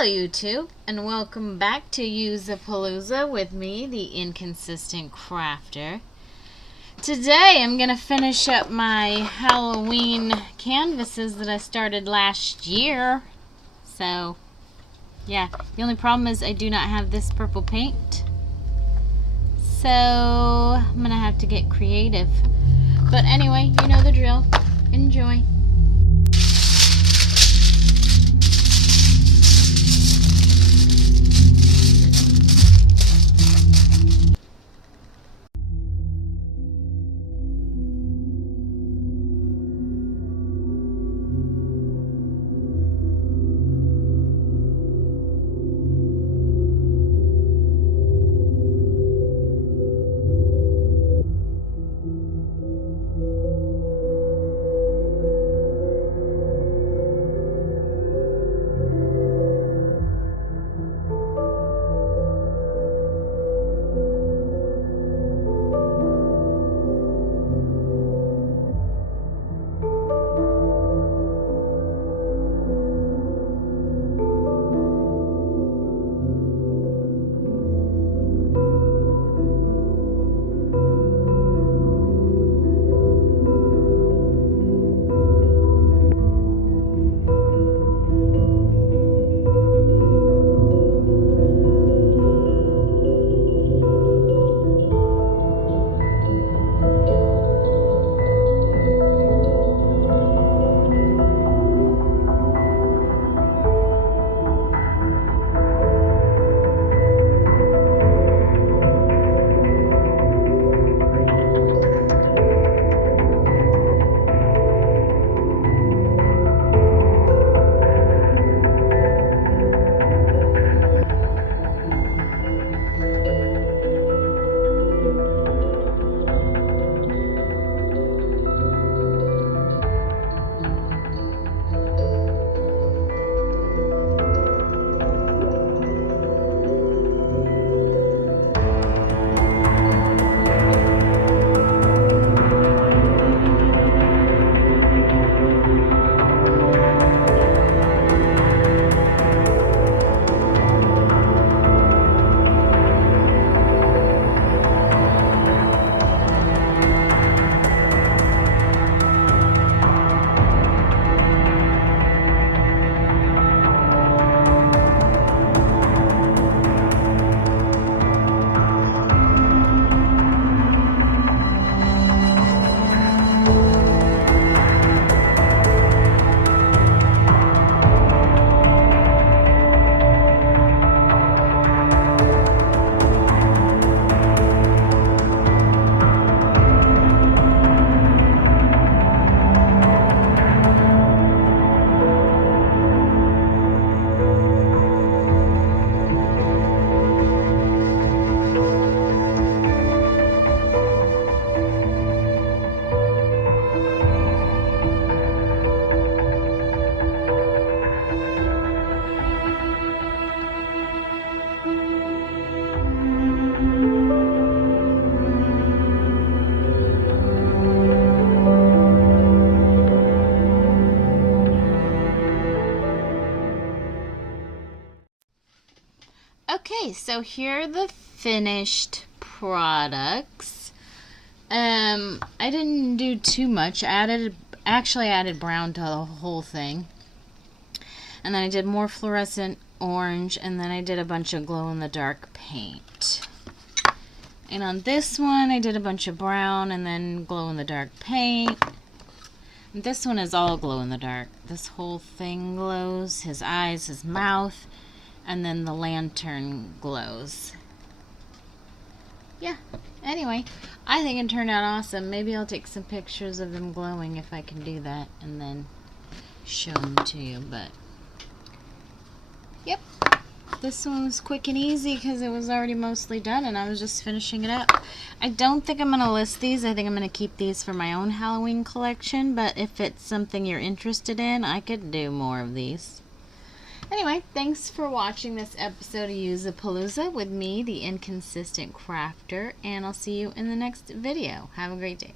Hello YouTube, and welcome back to Useapalooza with me, the Inconsistent Crafter. Today I'm going to finish up my Halloween canvases that I started last year. So, yeah, the only problem is I do not have this purple paint. So, I'm going to have to get creative. But anyway, you know the drill. Enjoy. Okay, so here are the finished products. I didn't do too much. I actually added brown to the whole thing. And then I did more fluorescent orange, and then I did a bunch of glow-in-the-dark paint. And on this one, I did a bunch of brown and then glow-in-the-dark paint. And this one is all glow-in-the-dark. This whole thing glows. His eyes, his mouth. And then the lantern glows. Yeah, anyway, I think it turned out awesome. Maybe I'll take some pictures of them glowing if I can do that and then show them to you. But, yep, this one was quick and easy because it was already mostly done and I was just finishing it up. I don't think I'm going to list these. I think I'm going to keep these for my own Halloween collection. But if it's something you're interested in, I could do more of these. Anyway, thanks for watching this episode of Useapalooza with me, the Inconsistent Crafter, and I'll see you in the next video. Have a great day.